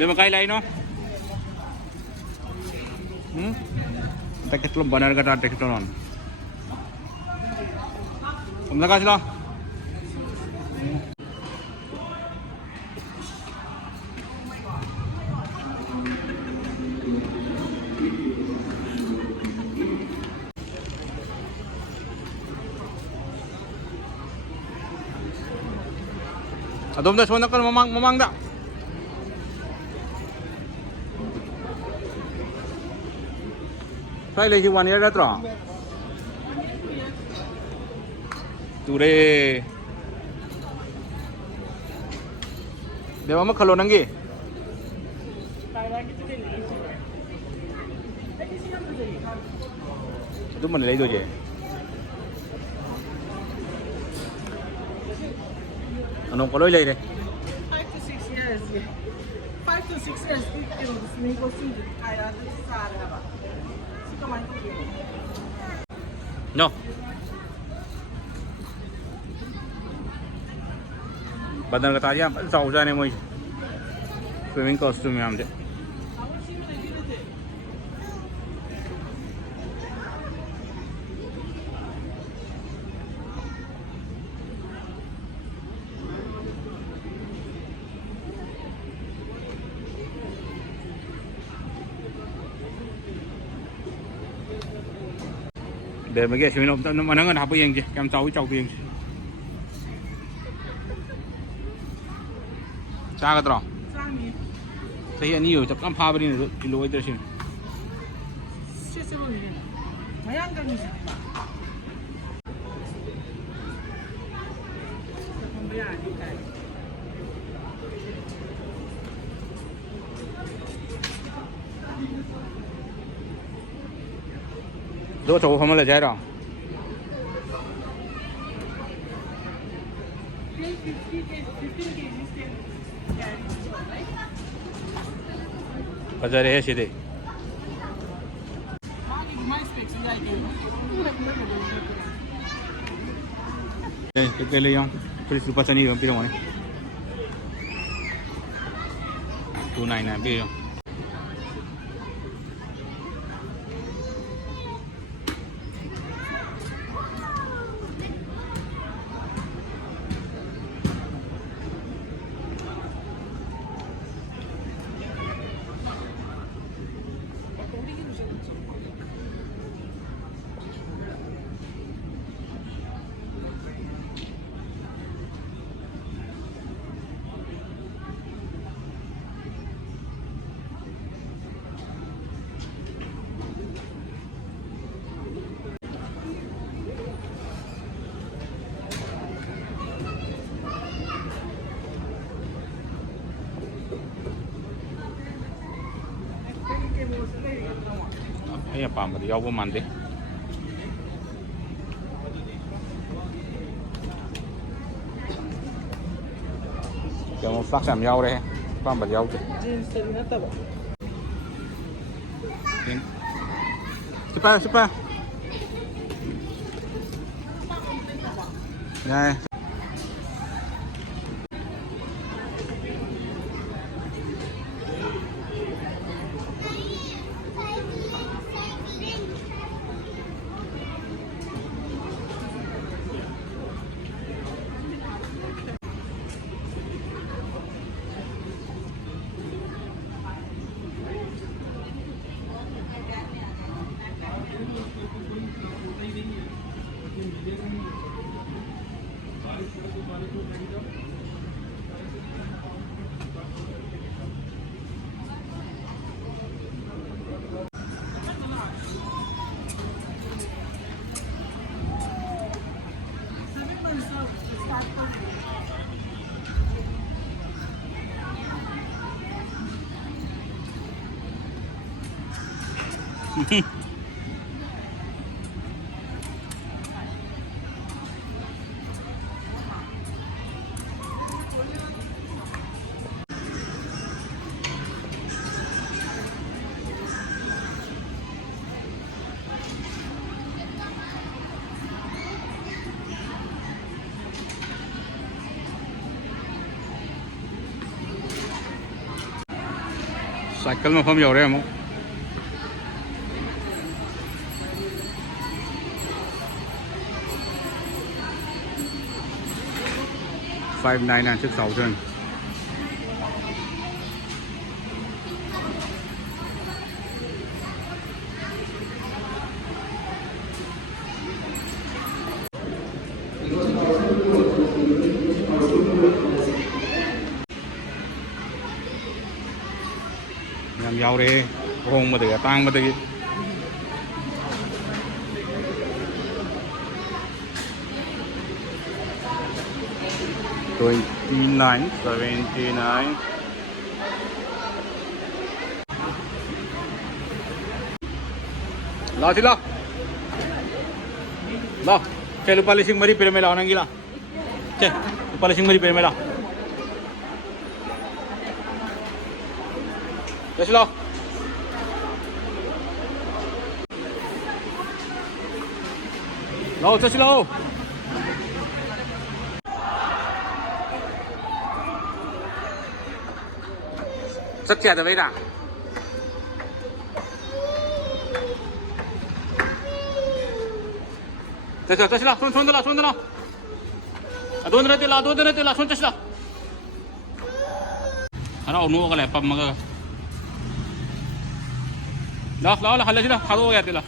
Di magkailay no? Takit lo banar ka takit lo non. Kumna ka sila. Adom dah semua kan mamang dah. Saya lagi 1 year dah terang. Ture. Dewa mah kalau nanggi. Itu mana lagi tu je? Anong kaloy lay 5 to 6 years. 5 to 6 years. Negotiate kaya sa area ba? Sikaman ko yun. No. Badan kata dia, tahu jaane moi. Swimming costume yang ada. Để mấy cái swimming nó mà nó ngân học yên chứ, em cháu yên. Cha cái đó. Thấy anh nhiều chắc năm pha bên này kilo ấy chứ. Đó chỗ không là trái đó. Bazaar है सीधे. Kita lihat yang tulis lupa sini yang pilih mana. 299 pilih. Ay apa mà đi over man đi. Cái một phát làm dâu đây, phát bật dâu chứ. Super. Này. Cycle में हम रहे हम 599 6,000 làm giàu đi hôn mà được tăng mà được $29, $79 Lo sila. Lo. Cek lupa lising mari pira mela orang gila. Cek lupa lising mari pira mela. Cek sila. Lo cek sila. Rất trẻ từ vậy nào Tashila, 손 들어. Doon tila, 손 tashila. Ano, uno ka lepam mga. Hala sila, halo kaya tila.